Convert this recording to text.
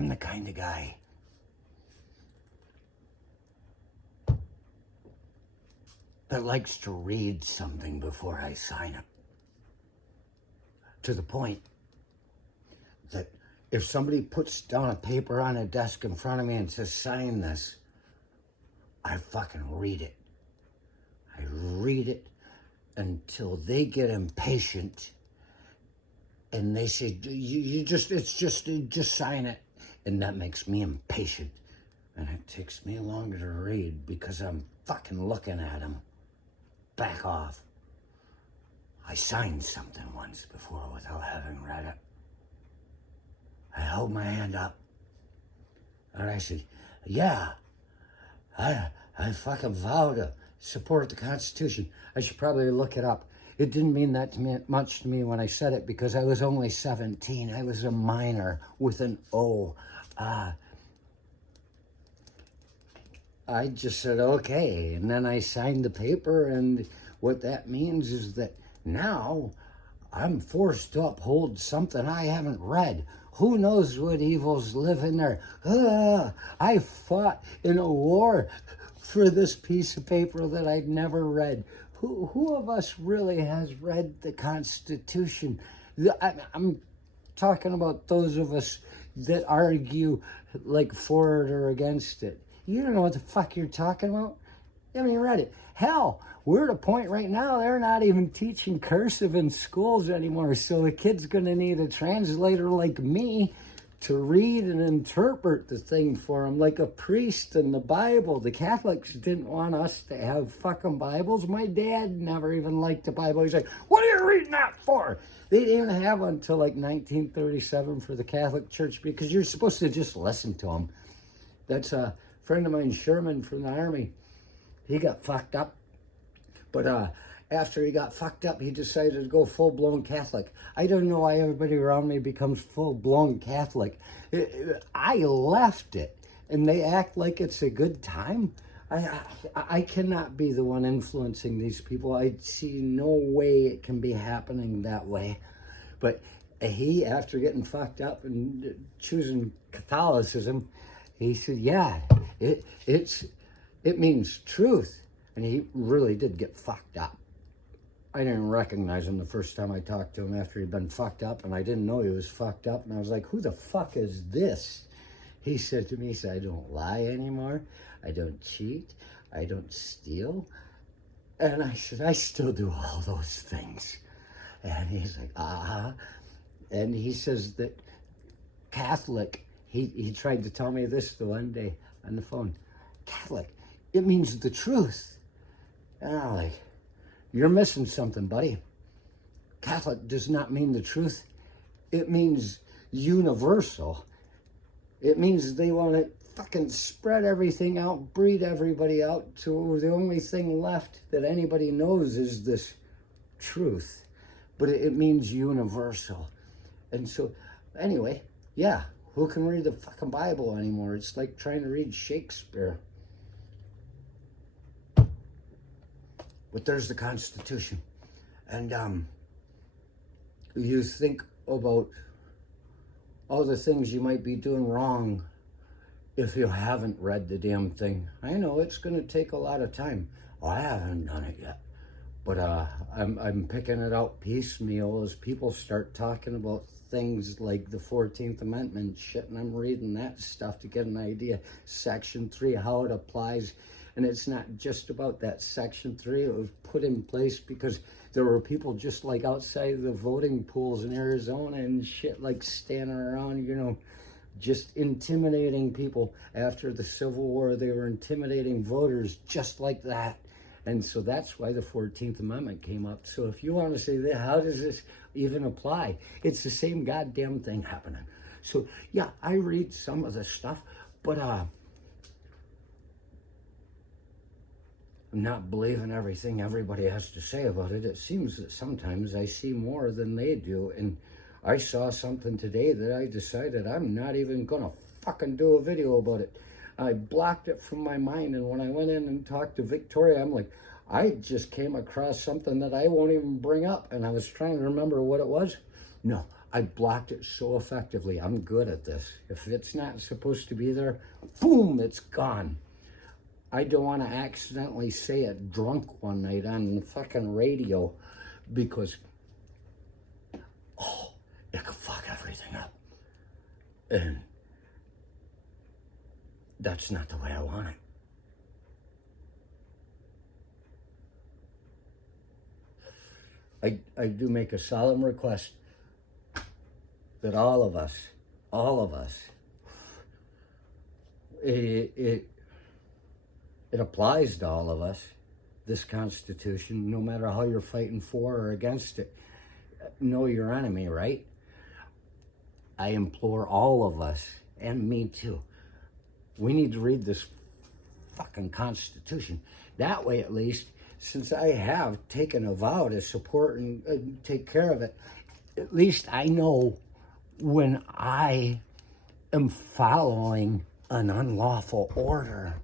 I'm the kind of guy that likes to read something before I sign it. To the point that if somebody puts down a paper on a desk in front of me and says, sign this, I fucking read it. I read it until they get impatient and they say, you just sign it. And that makes me impatient. And it takes me longer to read because I'm fucking looking at them. Back off. I signed something once before without having read it. I held my hand up and I said, yeah, I fucking vow to support the Constitution. I should probably look it up. It didn't mean that much to me when I said it because I was only 17. I was a minor with an O. I just said, okay. And then I signed the paper, and what that means is that now I'm forced to uphold something I haven't read. Who knows what evils live in there? I fought in a war for this piece of paper that I'd never read. Who of us really has read the Constitution? I'm talking about those of us that argue like for it or against it. You don't know what the fuck you're talking about. You haven't even read it. Hell, we're at a point right now, they're not even teaching cursive in schools anymore. So a kid's going to need a translator like me to read and interpret the thing for him, like a priest in the Bible. The Catholics didn't want us to have fucking Bibles. My dad never even liked the Bible. He's like, what are you reading that for? They didn't even have one until like 1937 for the Catholic Church because you're supposed to just listen to them. That's a friend of mine, Sherman from the Army. He got fucked up. But after he got fucked up, he decided to go full-blown Catholic. I don't know why everybody around me becomes full-blown Catholic. I left it, and they act like it's a good time. I cannot be the one influencing these people. I see no way it can be happening that way. But he, after getting fucked up and choosing Catholicism, he said, yeah, it means truth. And he really did get fucked up. I didn't recognize him the first time I talked to him after he'd been fucked up, and I didn't know he was fucked up. And I was like, who the fuck is this? He said to me, he said, I don't lie anymore. I don't cheat. I don't steal. And I said, I still do all those things. And he's like, And he says that Catholic, he tried to tell me this the one day on the phone. Catholic, it means the truth. And I'm like, you're missing something, buddy. Catholic does not mean the truth. It means universal. It means they want to fucking spread everything out, breed everybody out to the only thing left that anybody knows is this truth. But it means universal. And so, anyway, yeah, who can read the fucking Bible anymore? It's like trying to read Shakespeare. But there's the Constitution. And you think about all the things you might be doing wrong if you haven't read the damn thing. I know it's going to take a lot of time. Well, I haven't done it yet. But I'm picking it out piecemeal as people start talking about things like the 14th Amendment shit, and I'm reading that stuff to get an idea. Section 3, how it applies. And it's not just about that Section 3. It was put in place because there were people just like outside the voting pools in Arizona and shit, like standing around, you know, just intimidating people. After the Civil War, they were intimidating voters just like that. And so that's why the 14th Amendment came up. So if you want to say that, how does this even apply? It's the same goddamn thing happening. So yeah, I read some of the stuff, but I'm not believing everything everybody has to say about it. It seems that sometimes I see more than they do. And I saw something today that I decided I'm not even going to fucking do a video about it. I blocked it from my mind. And when I went in and talked to Victoria, I'm like, I just came across something that I won't even bring up. And I was trying to remember what it was. No, I blocked it so effectively. I'm good at this. If it's not supposed to be there, boom, it's gone. I don't want to accidentally say it drunk one night on the fucking radio because, oh, it could fuck everything up. And that's not the way I want it. I do make a solemn request that all of us, it applies to all of us, this Constitution, no matter how you're fighting for or against it. Know your enemy, right? I implore all of us, and me too, we need to read this fucking Constitution. That way, at least, since I have taken a vow to support and take care of it, at least I know when I am following an unlawful order.